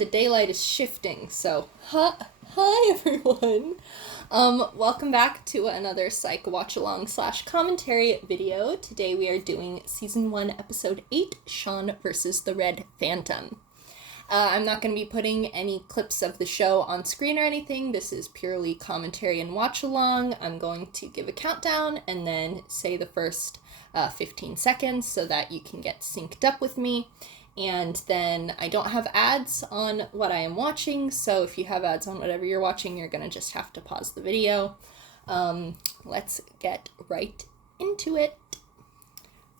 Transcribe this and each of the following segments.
the daylight is shifting, so hi everyone. Welcome back to another Psych watch-along / commentary video. Today we are doing Season 1, Episode 8, Shawn versus the Red Phantom. I'm not going to be putting any clips of the show on screen or anything. This is purely commentary and watch-along. I'm going to give a countdown and then say the first 15 seconds so that you can get synced up with me. And then I don't have ads on what I am watching, so if you have ads on whatever you're watching, you're going to just have to pause the video. Let's get right into it.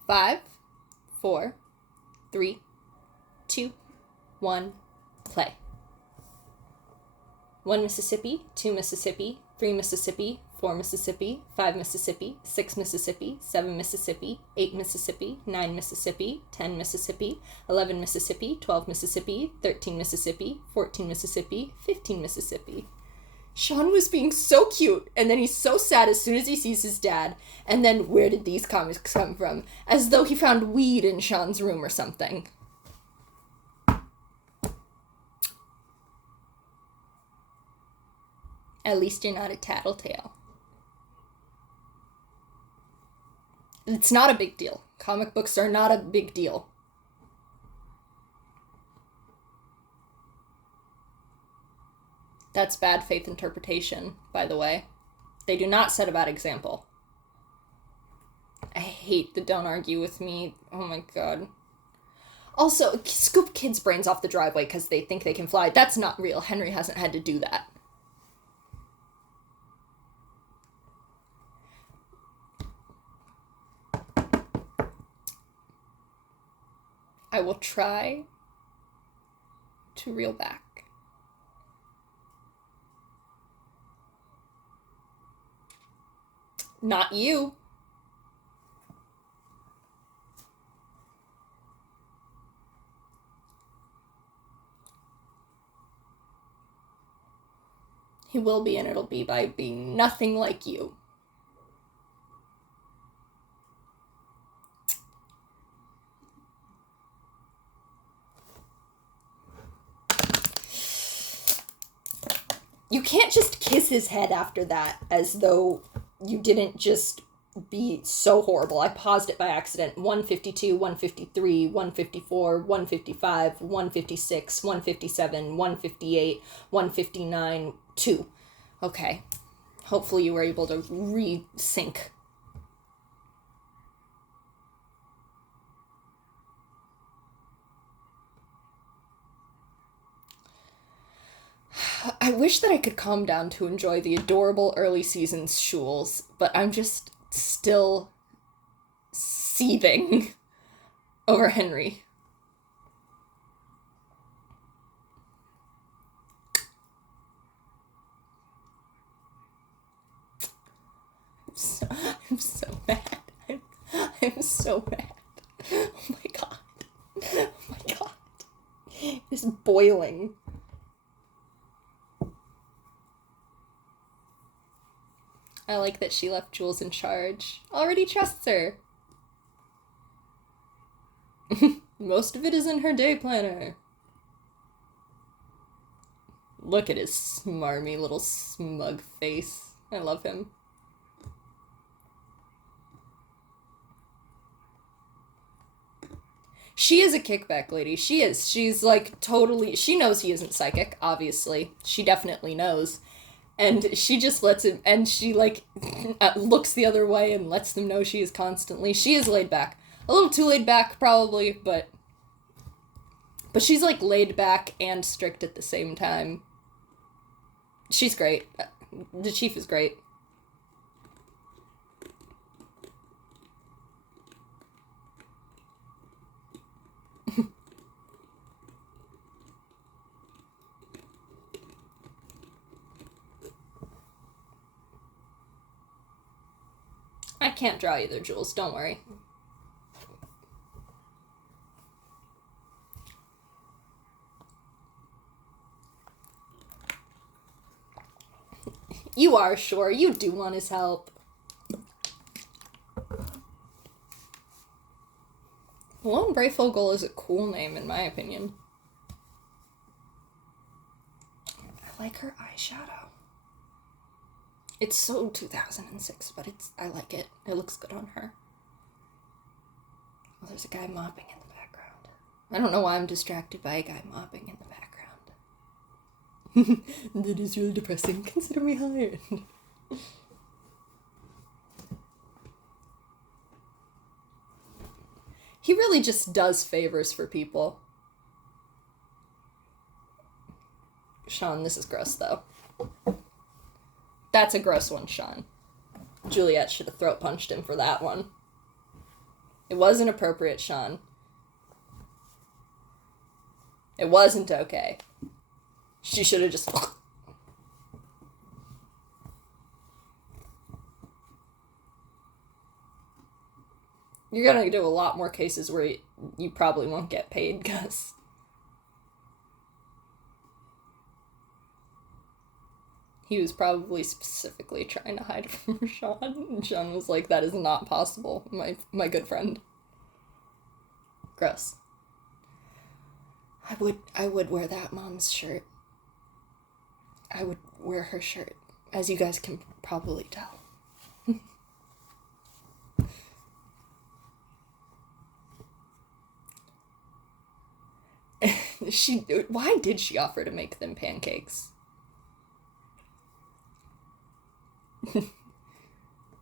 5, 4, 3, 2, 1, play. 1 Mississippi, 2 Mississippi, 3 Mississippi, 4 Mississippi, 5 Mississippi, 6 Mississippi, 7 Mississippi, 8 Mississippi, 9 Mississippi, 10 Mississippi, 11 Mississippi, 12 Mississippi, 13 Mississippi, 14 Mississippi, 15 Mississippi. Shawn was being so cute, and then he's so sad as soon as he sees his dad, and then where did these comics come from? As though he found weed in Shawn's room or something. At least you're not a tattletale. It's not a big deal. Comic books are not a big deal. That's bad faith interpretation, by the way. They do not set a bad example. I hate the don't argue with me. Oh my god. Also, scoop kids' brains off the driveway because they think they can fly. That's not real. Henry hasn't had to do that. I will try to reel back. Not you. He will be, and it'll be by being nothing like you. You can't just kiss his head after that, as though you didn't just be so horrible. I paused it by accident. 152, 153, 154, 155, 156, 157, 158, 159, 2. Okay. Hopefully you were able to re-sync. I wish that I could calm down to enjoy the adorable early seasons Shules, but I'm just still seething over Henry. I'm so mad. I'm so mad. Oh my god. Oh my god. It's boiling. I like that she left Jules in charge. Already trusts her. Most of it is in her day planner. Look at his smarmy little smug face. I love him. She is a kickback lady. She is. She's like totally... She knows he isn't psychic, obviously. She definitely knows. And she just lets him, and she, like, looks the other way and lets them know she is constantly. She is laid back. A little too laid back, probably, but she's, like, laid back and strict at the same time. She's great. The chief is great. I can't draw either, Jules. Don't worry. You are sure. You do want his help. Lone Brayfogle is a cool name, in my opinion. like her eyeshadow. It's so 2006, but I like it. It looks good on her. Oh, there's a guy mopping in the background. I don't know why I'm distracted by a guy mopping in the background. That is really depressing. Consider me hired. He really just does favors for people. Shawn, this is gross, though. That's a gross one, Shawn. Juliet should have throat punched him for that one. It wasn't appropriate, Shawn. It wasn't okay. She should have just... You're gonna do a lot more cases where you probably won't get paid, Gus. He was probably specifically trying to hide from Shawn, and Shawn was like, that is not possible, my good friend. Gross. I would wear that mom's shirt. I would wear her shirt, as you guys can probably tell. Why did she offer to make them pancakes?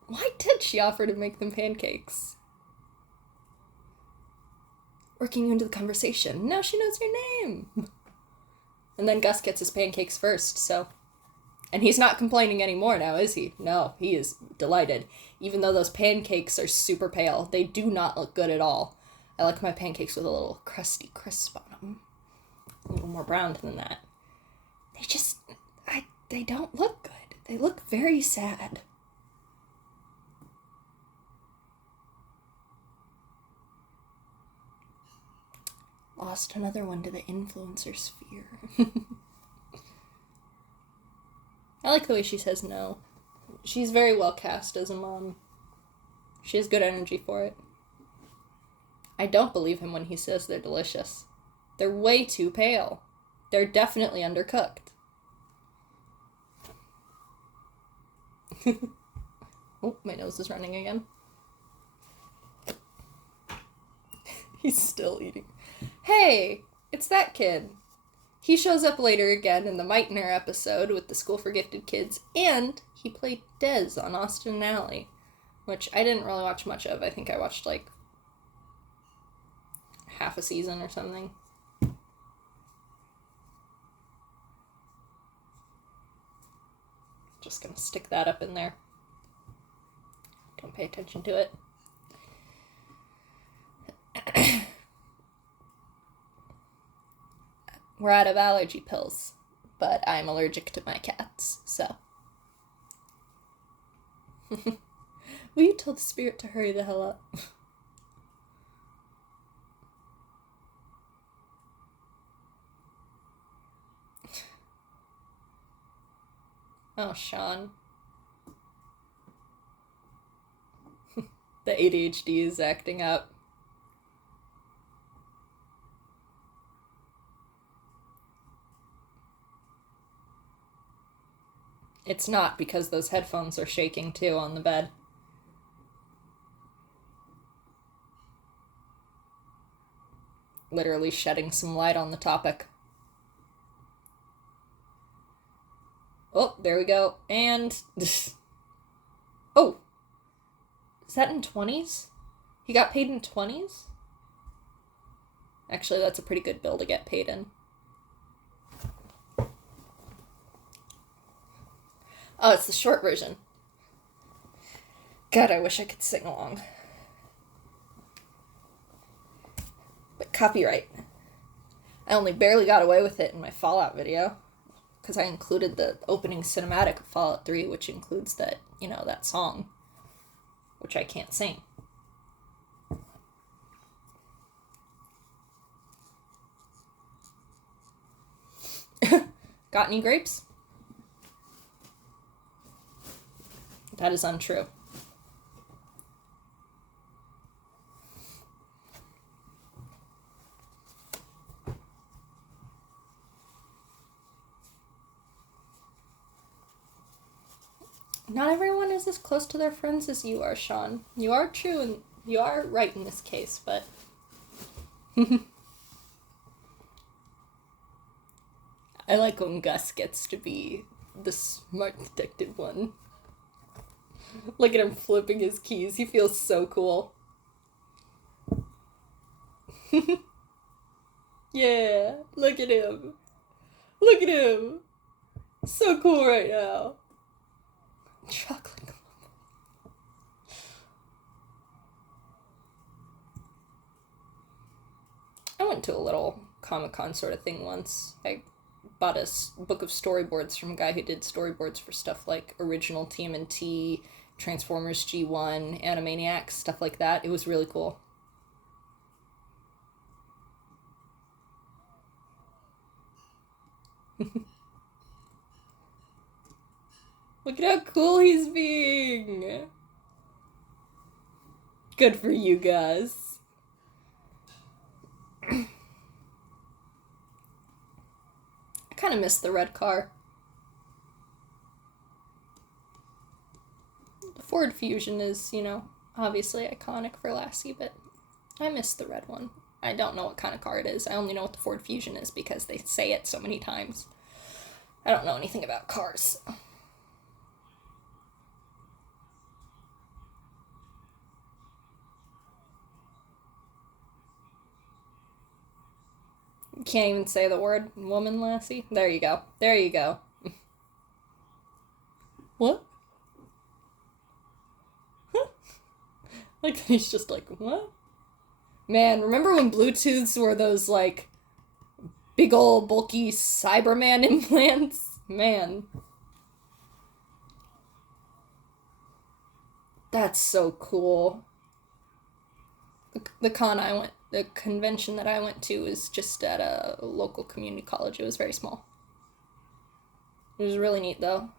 Why did she offer to make them pancakes? Working you into the conversation. Now she knows your name. And then Gus gets his pancakes first, so... And he's not complaining anymore now, is he? No, he is delighted. Even though those pancakes are super pale, they do not look good at all. I like my pancakes with a little crusty crisp on them. A little more brown than that. They don't look good. They look very sad. Lost another one to the influencer sphere. I like the way she says no. She's very well cast as a mom. She has good energy for it. I don't believe him when he says they're delicious. They're way too pale. They're definitely undercooked. Oh, my nose is running again. He's still eating. Hey, it's that kid. He shows up later again in the Meitner episode with the School for Gifted Kids, and he played Dez on Austin and Ally, which I didn't really watch much of. I think I watched like half a season or something. Just gonna stick that up in there. Don't pay attention to it. We're out of allergy pills, but I'm allergic to my cats, so. Will you tell the spirit to hurry the hell up? Oh, Shawn. The ADHD is acting up. It's not, because those headphones are shaking too on the bed. Literally shedding some light on the topic. Oh, there we go. And... Oh! Is that in 20s? He got paid in 20s? Actually, that's a pretty good bill to get paid in. Oh, it's the short version. God, I wish I could sing along. But copyright. I only barely got away with it in my Fallout video, because I included the opening cinematic of Fallout 3, which includes that, that song, which I can't sing. Got any grapes? That is untrue. not everyone is as close to their friends as you are, Shawn. You are true and you are right in this case, but... I like when Gus gets to be the smart detective one. Look at him flipping his keys. He feels so cool. Yeah, look at him. Look at him. So cool right now. Chocolate. I went to a little Comic-Con sort of thing once. I bought a book of storyboards from a guy who did storyboards for stuff like original TMNT, Transformers G1, Animaniacs, stuff like that. It was really cool. Look at how cool he's being! Good for you guys. I kind of miss the red car. The Ford Fusion is, obviously iconic for Lassie, but I miss the red one. I don't know what kind of car it is. I only know what the Ford Fusion is because they say it so many times. I don't know anything about cars. You can't even say the word woman, Lassie. There you go. There you go. What? Like, he's just like, what? Man, remember when Bluetooths were those, like, big ol' bulky Cyberman implants? Man. That's so cool. The convention that I went to was just at a local community college. It was very small. It was really neat, though.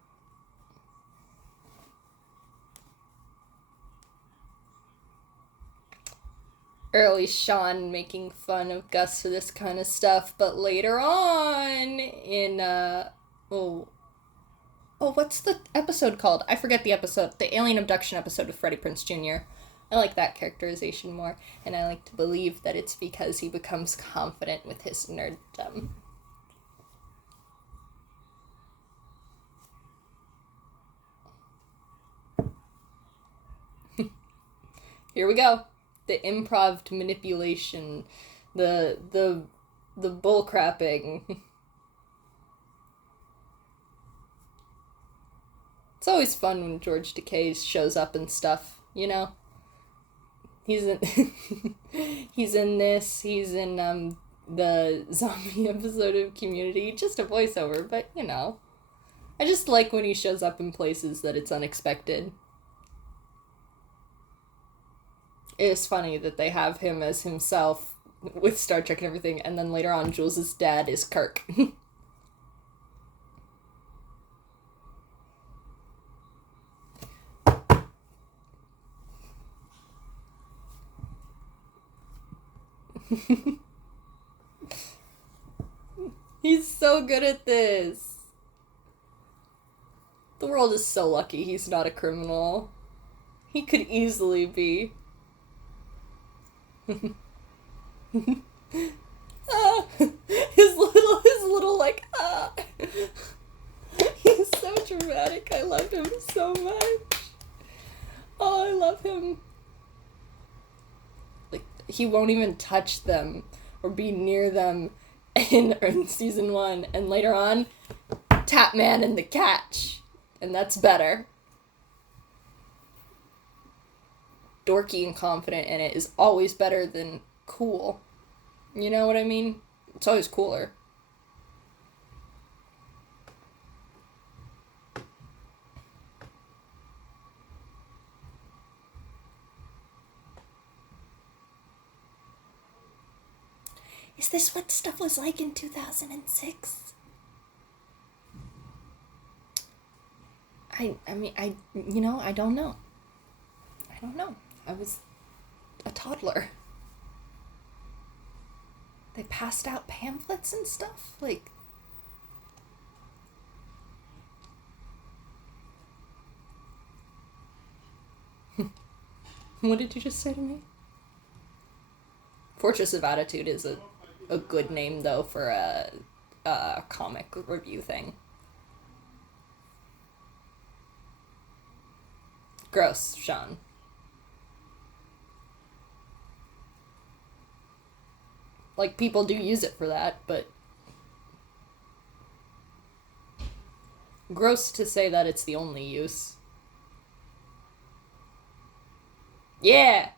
Early Shawn making fun of Gus for this kind of stuff, but later on in, what's the episode called? I forget the episode. The alien abduction episode with Freddie Prinze Jr. I like that characterization more, and I like to believe that it's because he becomes confident with his nerddom. Here we go. The improv manipulation, the bullcrapping. It's always fun when George Takei shows up and stuff, He's in he's in this, he's in the zombie episode of Community, just a voiceover, but I just like when he shows up in places that it's unexpected. It is funny that they have him as himself with Star Trek and everything, and then later on Jules' dad is Kirk. He's so good at this. The world is so lucky he's not a criminal. He could easily be. His little like He's so dramatic. I love him so much. Oh, I love him. Like, he won't even touch them or be near them in season 1, and later on, Tapman and the Catch, and that's better. Dorky and confident in it is always better than cool. You know what I mean? It's always cooler. Is this what stuff was like in 2006? I mean, I don't know. I don't know. I was a toddler. They passed out pamphlets and stuff? Like, What did you just say to me? Fortress of Attitude is a good name, though, for a comic review thing. Gross, Shawn. Like, people do use it for that, but... gross to say that it's the only use. Yeah!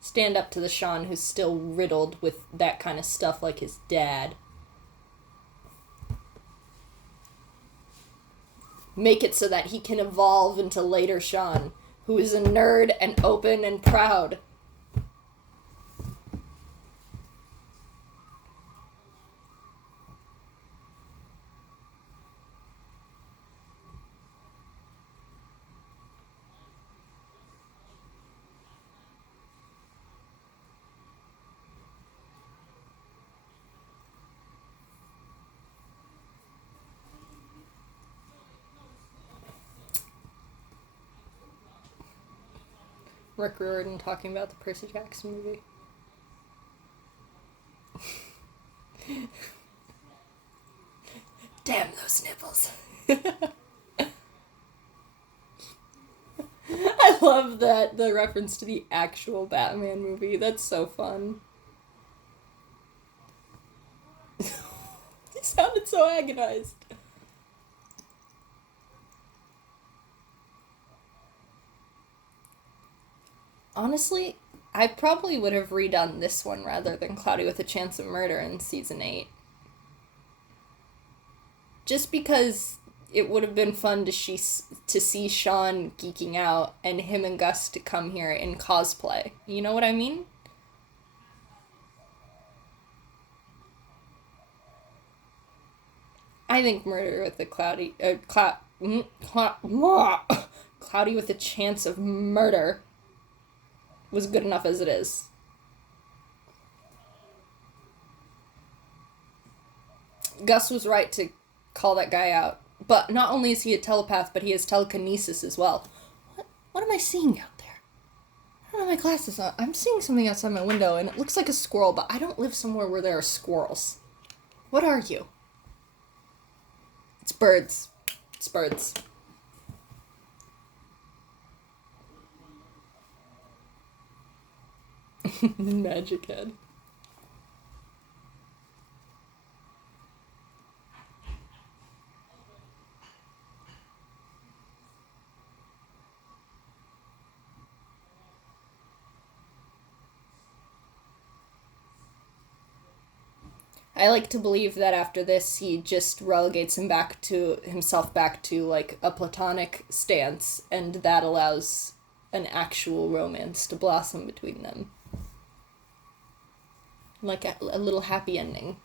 Stand up to the Shawn who's still riddled with that kind of stuff like his dad. Make it so that he can evolve into later Shawn, who is a nerd and open and proud. Rick Riordan talking about the Percy Jackson movie. Damn those nipples. I love that, the reference to the actual Batman movie. That's so fun. He sounded so agonized. Honestly, I probably would have redone this one rather than Cloudy with a Chance of Murder in season 8. Just because it would have been fun to see Shawn geeking out and him and Gus to come here in cosplay. You know what I mean? I think Murder with a Cloudy with a Chance of Murder was good enough as it is. Gus was right to call that guy out. But not only is he a telepath, but he has telekinesis as well. What am I seeing out there? I don't have my glasses on. I'm seeing something outside my window, and it looks like a squirrel, but I don't live somewhere where there are squirrels. What are you? It's birds. It's birds. Magic head. I like to believe that after this, he just relegates himself back to, like, a platonic stance, and that allows an actual romance to blossom between them. Like a little happy ending.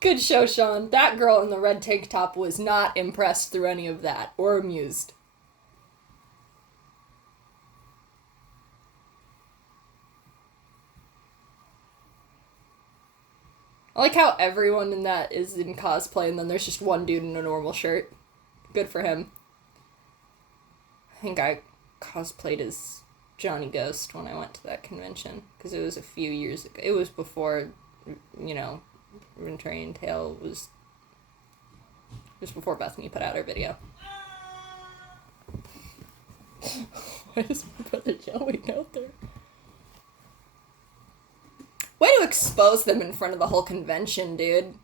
Good show, Shawn. That girl in the red tank top was not impressed through any of that, or amused. I like how everyone in that is in cosplay, and then there's just one dude in a normal shirt. Good for him. I think I cosplayed as Johnny Ghost when I went to that convention, because it was a few years ago. It was before, Venturine Tale was... just before Bethany put out her video. Why is my brother yelling out there? Way to expose them in front of the whole convention, dude.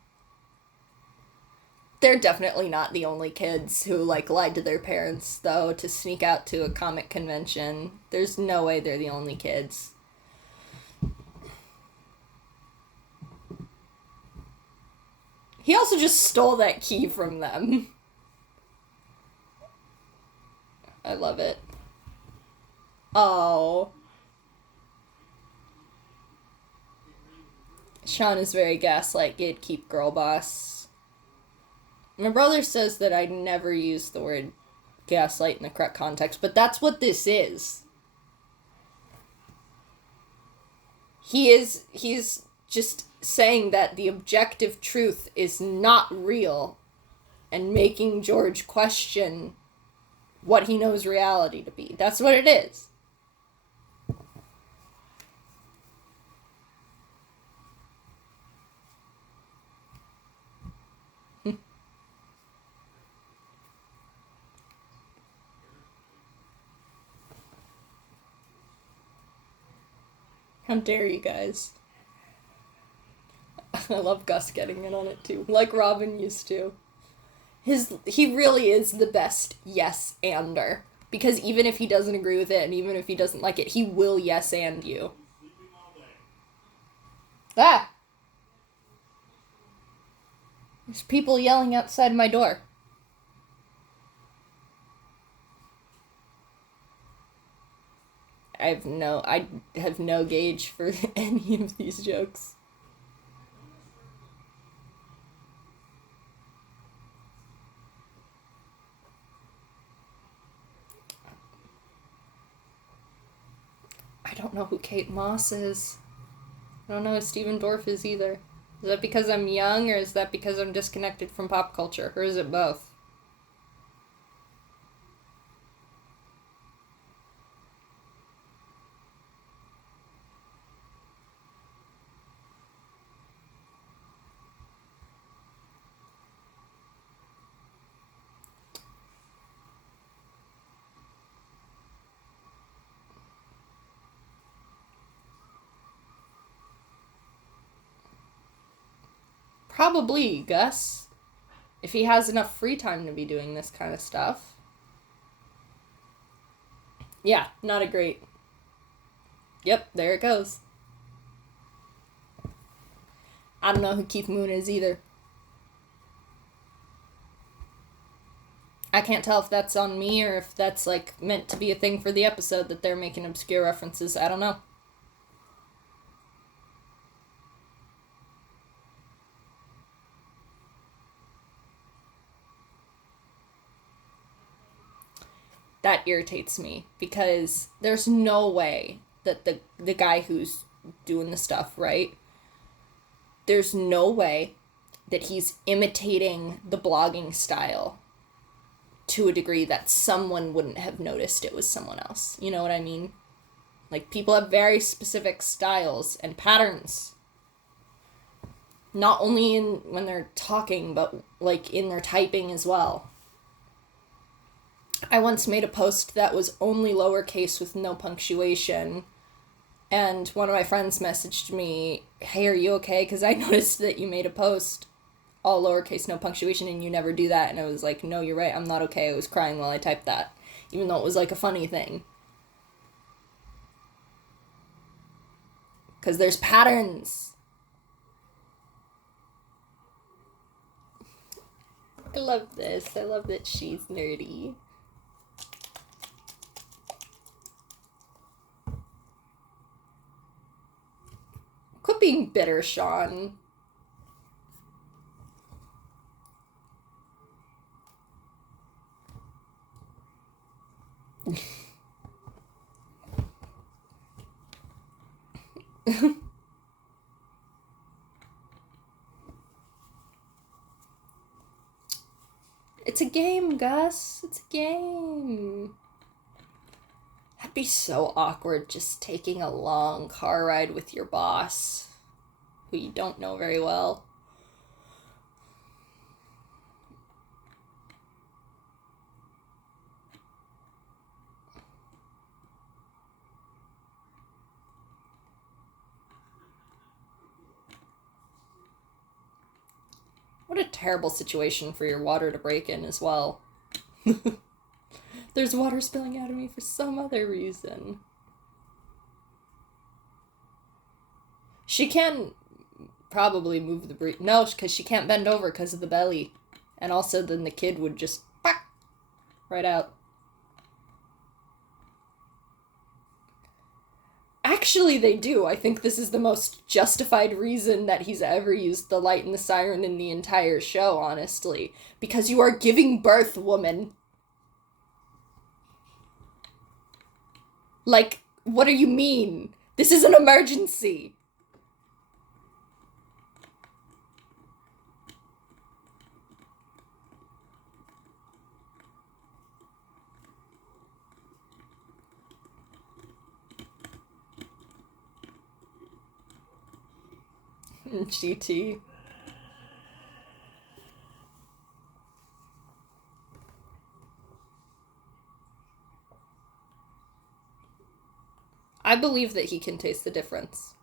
They're definitely not the only kids who, lied to their parents, though, to sneak out to a comic convention. There's no way they're the only kids. He also just stole that key from them. I love it. Oh. Shawn is very gaslight, gatekeep, girl boss. My brother says that I never use the word gaslight in the correct context, but that's what this is. He's just saying that the objective truth is not real and making George question what he knows reality to be. That's what it is. How dare you guys? I love Gus getting in on it too, like Robin used to. He really is the best yes-ander. Because even if he doesn't agree with it, and even if he doesn't like it, he will yes-and you. Ah! There's people yelling outside my door. I have no gauge for any of these jokes. I don't know who Kate Moss is. I don't know who Stephen Dorff is either. Is that because I'm young, or is that because I'm disconnected from pop culture? Or is it both? Probably Gus. If he has enough free time to be doing this kind of stuff. Yeah, not a great... Yep, there it goes. I don't know who Keith Moon is either. I can't tell if that's on me or if that's, like, meant to be a thing for the episode that they're making obscure references. I don't know. That irritates me because there's no way that the guy who's doing the stuff, right? There's no way that he's imitating the blogging style to a degree that someone wouldn't have noticed it was someone else. You know what I mean? Like, people have very specific styles and patterns. Not only in when they're talking, but, like, in their typing as well. I once made a post that was only lowercase with no punctuation, and one of my friends messaged me, "Hey, are you okay? Because I noticed that you made a post all lowercase, no punctuation, and you never do that." And I was like, "No, you're right, I'm not okay. I was crying while I typed that," even though it was like a funny thing. Because there's patterns. I love this. I love that she's nerdy. Quit being bitter, Shawn. It's a game, Gus. It's a game. That'd be so awkward, just taking a long car ride with your boss, who you don't know very well. What a terrible situation for your water to break in as well. There's water spilling out of me for some other reason. She can probably move the breeze. No, because she can't bend over because of the belly. And also then the kid would just right out. Actually, they do. I think this is the most justified reason that he's ever used the light and the siren in the entire show, honestly. Because you are giving birth, woman. Like, what do you mean? This is an emergency. GT. I believe that he can taste the difference.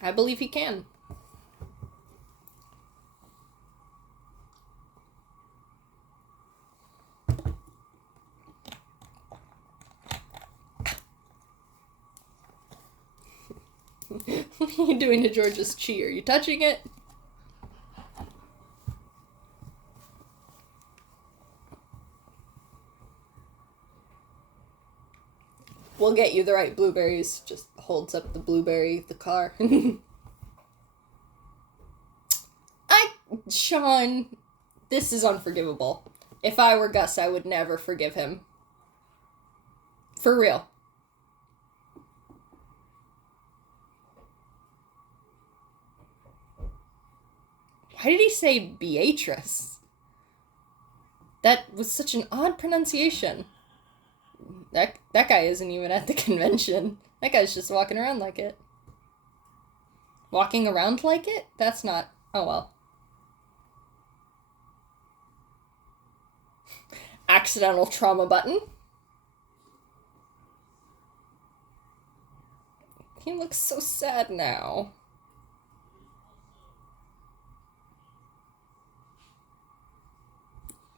I believe he can. What are you doing to George's chi? Are you touching it? We'll get you the right blueberries. Just holds up the car. Shawn, this is unforgivable. If I were Gus, I would never forgive him. For real. Why did he say Beatrice? That was such an odd pronunciation. That guy isn't even at the convention. That guy's just walking around like it. Walking around like it? That's not... Oh well. Accidental trauma button. He looks so sad now.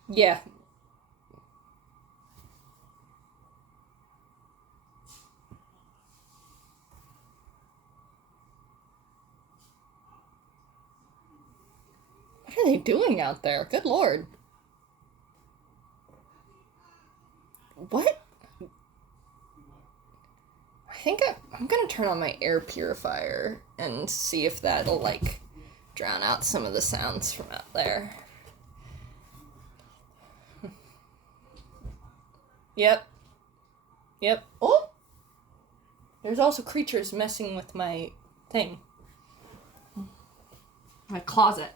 Yeah. What are they doing out there? Good lord. What? I think I'm gonna turn on my air purifier and see if that'll, like, drown out some of the sounds from out there. Yep. Oh! There's also creatures messing with my thing. My closet.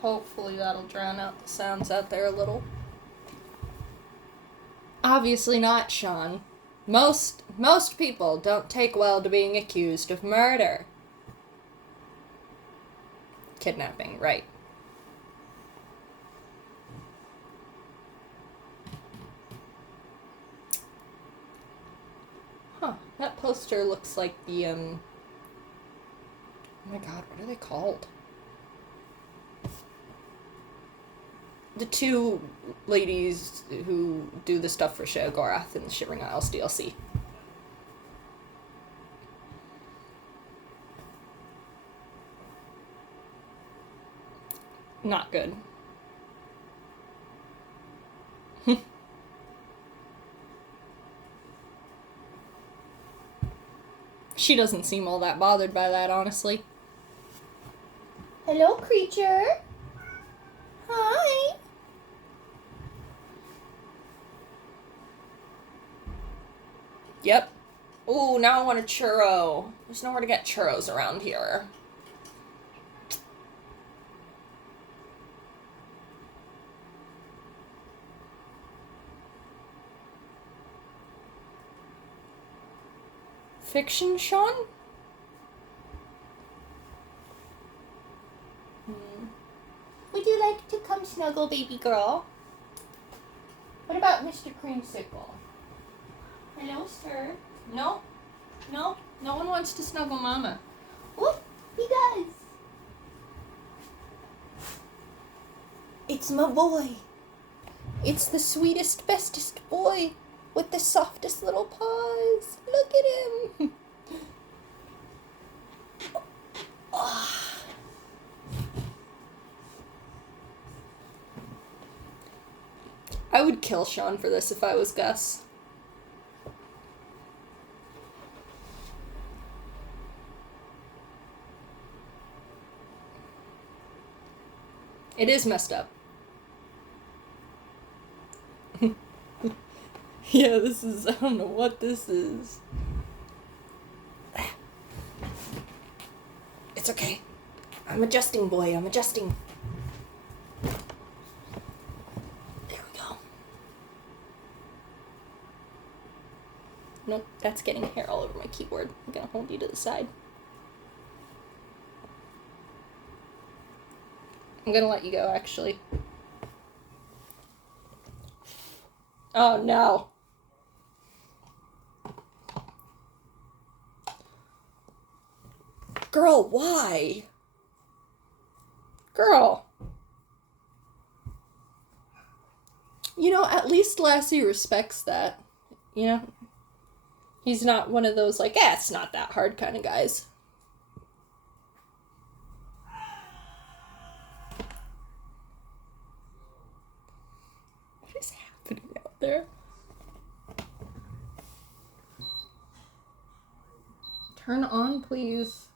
Hopefully that'll drown out the sounds out there a little. Obviously not, Shawn. Most people don't take well to being accused of murder. Kidnapping, right. Huh, that poster looks like the, oh my god, what are they called? The two ladies who do the stuff for Sheogorath in the Shivering Isles DLC. Not good. She doesn't seem all that bothered by that, honestly. Hello, creature. Hi. Yep. Ooh, now I want a churro. There's nowhere to get churros around here. Fiction, Shawn? Would you like to come snuggle, baby girl? What about Mr. Creamsicle? Hello, sir. No, no one wants to snuggle Mama. Oh, he does. It's my boy. It's the sweetest, bestest boy with the softest little paws. Look at him. I would kill Shawn for this if I was Gus. It is messed up. Yeah, this is, I don't know what this is. It's okay. I'm adjusting, boy. I'm adjusting. There we go. Nope, that's getting hair all over my keyboard. I'm gonna hold you to the side. I'm gonna let you go, actually. Oh, no. Girl, why? Girl. You know, at least Lassie respects that. You know? He's not one of those, like, it's not that hard kind of guys. What is happening out there? Turn on, please.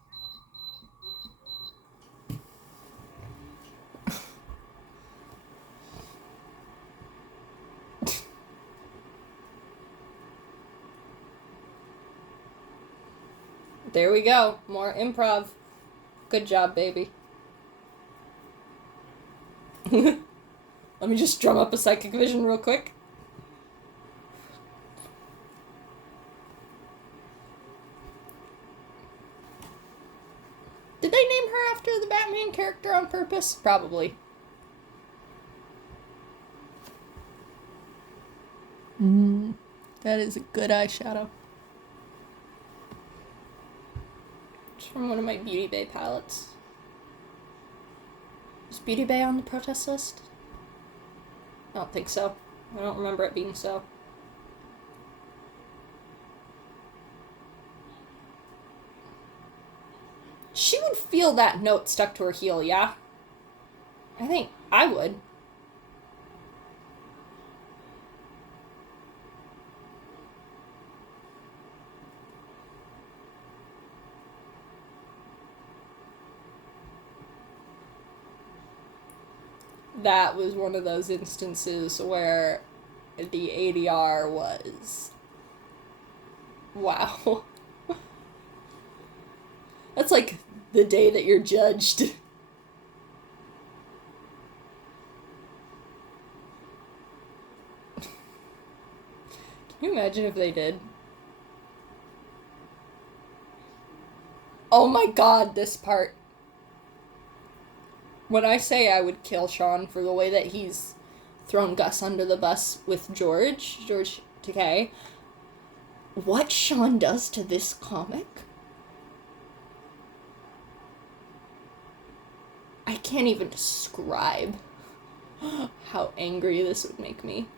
There we go. More improv. Good job, baby. Let me just drum up a psychic vision real quick. Did they name her after the Batman character on purpose? Probably. That is a good eyeshadow. It's from one of my Beauty Bay palettes. Is Beauty Bay on the protest list? I don't think so. I don't remember it being so. She would feel that note stuck to her heel, yeah? I think I would. That was one of those instances where the ADR was... Wow. That's like the day that you're judged. Can you imagine if they did? Oh my god, this part. When I say I would kill Shawn for the way that he's thrown Gus under the bus with George Takei, what Shawn does to this comic, I can't even describe how angry this would make me.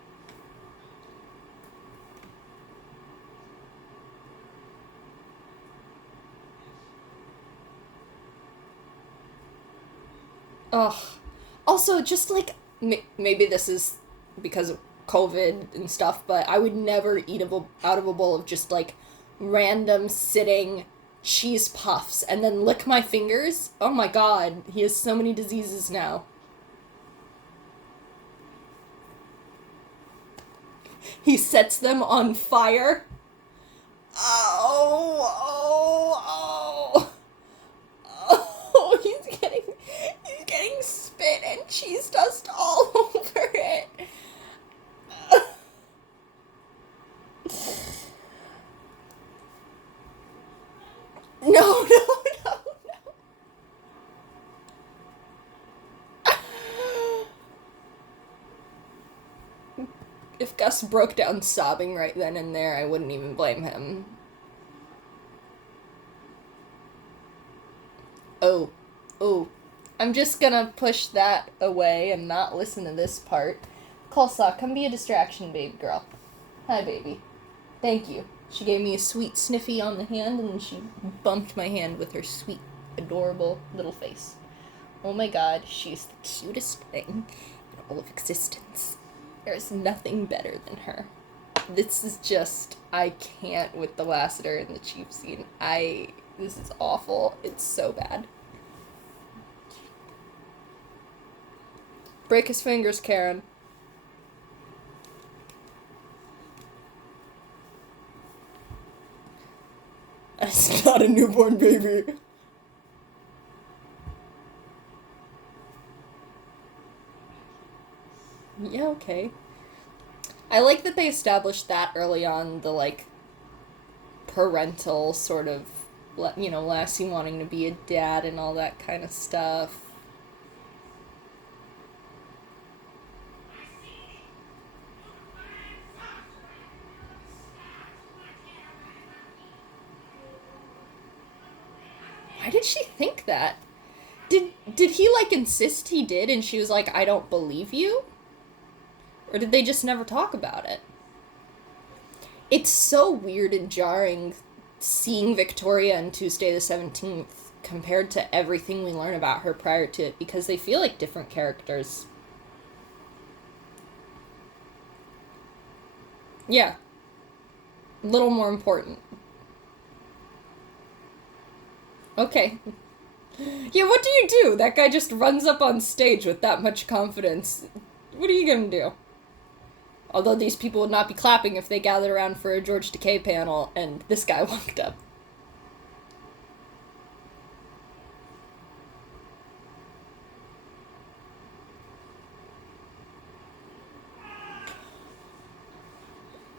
Ugh. Also, just like, maybe this is because of COVID and stuff, but I would never eat out of a bowl of just like random sitting cheese puffs and then lick my fingers. Oh my god, he has so many diseases now. He sets them on fire. Oh, he's getting spit and cheese dust all over it. No. If Gus broke down sobbing right then and there, I wouldn't even blame him. Oh. I'm just gonna push that away and not listen to this part. Kulsa, come be a distraction, baby girl. Hi, baby. Thank you. She gave me a sweet sniffy on the hand, and then she bumped my hand with her sweet, adorable little face. Oh my god, she's the cutest thing in all of existence. There's nothing better than her. This is just, I can't with the Lassiter and the Chief scene. This is awful. It's so bad. Break his fingers, Karen. That's not a newborn baby. Yeah, okay. I like that they established that early on, the, like, parental sort of, Lassie wanting to be a dad and all that kind of stuff. Why did she think that? Did he, like, insist he did and she was like, I don't believe you? Or did they just never talk about it? It's so weird and jarring seeing Victoria on Tuesday the 17th compared to everything we learn about her prior to it, because they feel like different characters. Yeah. A little more important. Okay. Yeah, what do you do? That guy just runs up on stage with that much confidence. What are you gonna do? Although these people would not be clapping if they gathered around for a George Takei panel and this guy walked up.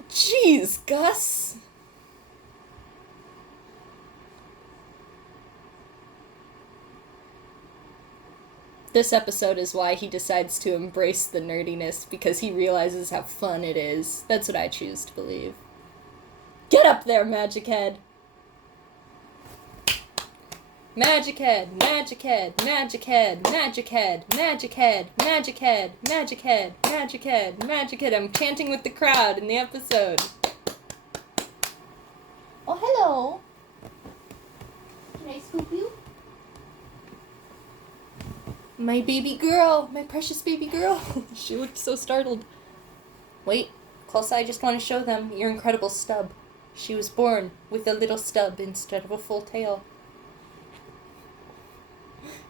Jeez, Gus. This episode is why he decides to embrace the nerdiness, because he realizes how fun it is. That's what I choose to believe. Get up there, Magic Head! Magic Head, Magic Head, Magic Head, Magic Head, Magic Head, Magic Head, Magic Head, Magic Head, Magic Head. I'm chanting with the crowd in the episode. Oh, hello. Can I scoop you? My baby girl, my precious baby girl. She looked so startled. Wait, Kulsa, I just want to show them your incredible stub. She was born with a little stub instead of a full tail.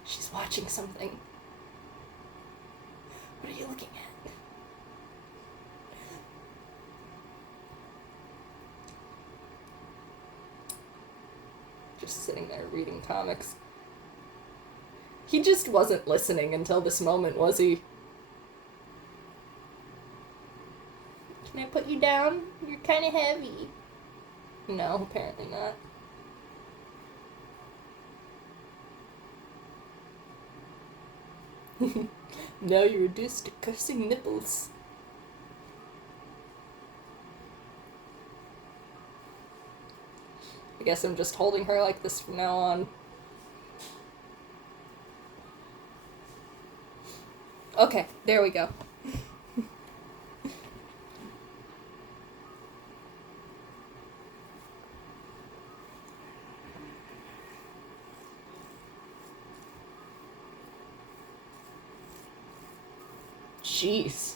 She's watching something. What are you looking at? Just sitting there reading comics. He just wasn't listening until this moment, was he? Can I put you down? You're kind of heavy. No, apparently not. Now you're reduced to cursing nipples. I guess I'm just holding her like this from now on. Okay, there we go. Jeez.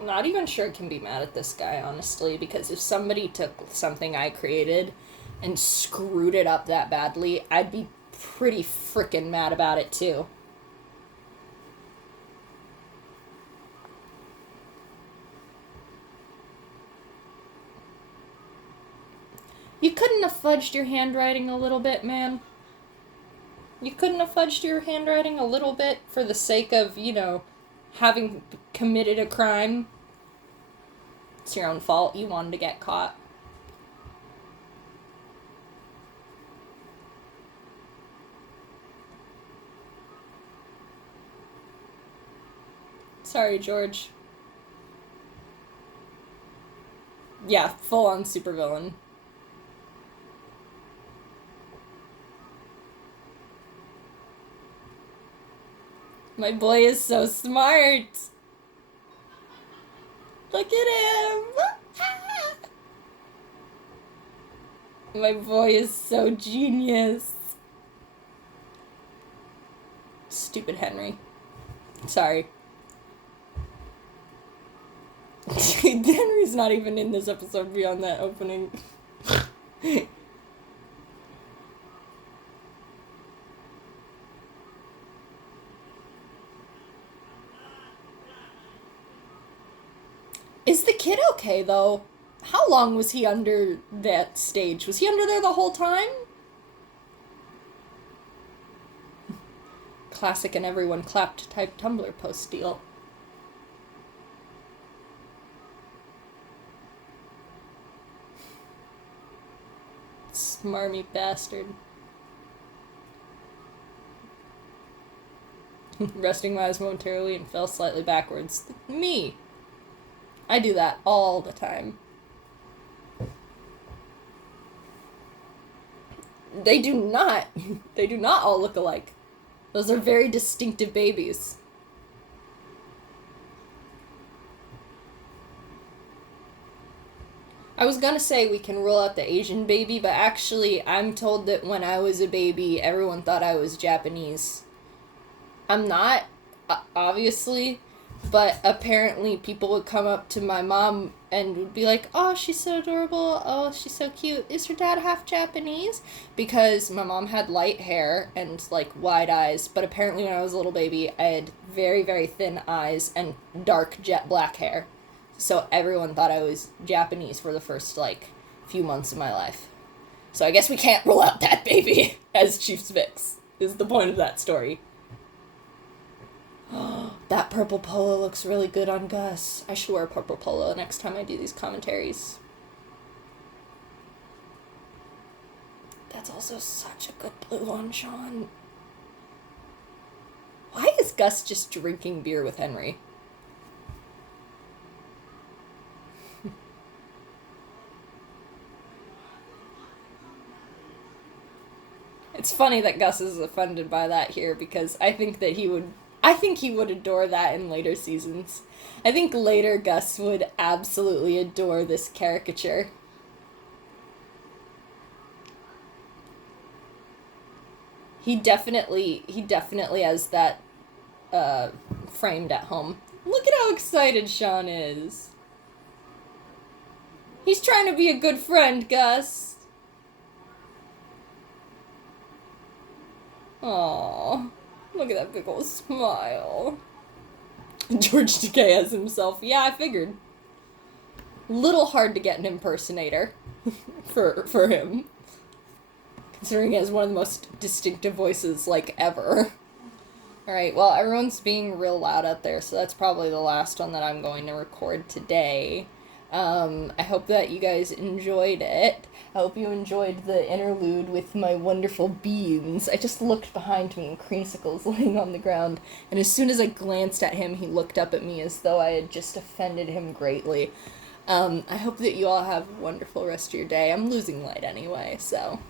I'm not even sure I can be mad at this guy, honestly, because if somebody took something I created and screwed it up that badly, I'd be pretty frickin' mad about it too. You couldn't have fudged your handwriting a little bit, man? You couldn't have fudged your handwriting a little bit for the sake of, having committed a crime? It's your own fault. You wanted to get caught. Sorry, George. Yeah, full-on supervillain. My boy is so smart. Look at him. My boy is so genius. Stupid Henry. Sorry. Henry's not even in this episode beyond that opening. Is the kid okay, though? How long was he under that stage? Was he under there the whole time? Classic and everyone clapped type Tumblr post deal. Smarmy bastard. Resting my eyes momentarily and fell slightly backwards. Me. I do that all the time. They do not. They do not all look alike. Those are very distinctive babies. I was gonna say we can rule out the Asian baby, but actually I'm told that when I was a baby, everyone thought I was Japanese. I'm not, obviously, but apparently people would come up to my mom and would be like, oh, she's so adorable, oh, she's so cute, is her dad half Japanese? Because my mom had light hair and, like, wide eyes, but apparently when I was a little baby, I had very, very thin eyes and dark jet black hair. So everyone thought I was Japanese for the first, like, few months of my life. So I guess we can't rule out that baby as Chief's Vix, is the point of that story. That purple polo looks really good on Gus. I should wear a purple polo next time I do these commentaries. That's also such a good blue on Shawn. Why is Gus just drinking beer with Henry? It's funny that Gus is offended by that here because I think he would adore that in later seasons. I think later Gus would absolutely adore this caricature. He definitely has that framed at home. Look at how excited Shawn is. He's trying to be a good friend, Gus. Aww. Look at that big old smile. George Takei as himself. Yeah, I figured. Little hard to get an impersonator for him. Considering he has one of the most distinctive voices, like, ever. Alright, well, everyone's being real loud out there, so that's probably the last one that I'm going to record today. I hope that you guys enjoyed it. I hope you enjoyed the interlude with my wonderful beans. I just looked behind me and Creamsicle's laying on the ground, and as soon as I glanced at him, he looked up at me as though I had just offended him greatly. I hope that you all have a wonderful rest of your day. I'm losing light anyway, so...